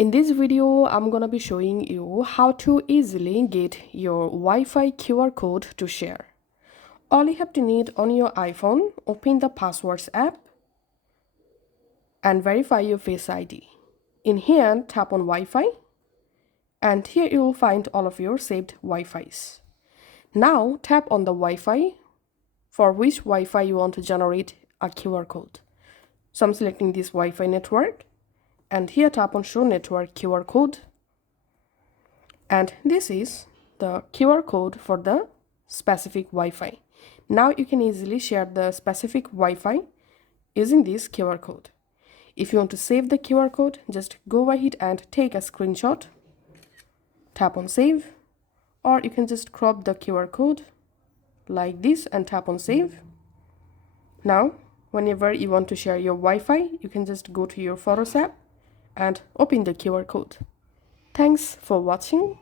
In this video, I'm gonna be showing you how to easily get your Wi-Fi QR code to share. All you have to need on your iPhone, open the Passwords app and verify your Face ID. In here, tap on Wi-Fi and here you will find all of your saved Wi-Fis. Now tap on the Wi-Fi for which Wi-Fi you want to generate a QR code. So I'm selecting this Wi-Fi network. And here tap on Show Network QR Code. And this is the QR code for the specific Wi-Fi. Now you can easily share the specific Wi-Fi using this QR code. If you want to save the QR code, just go ahead and take a screenshot. Tap on Save. Or you can just crop the QR code like this and tap on Save. Now, whenever you want to share your Wi-Fi, you can just go to your Photos app and open the QR code. Thanks for watching.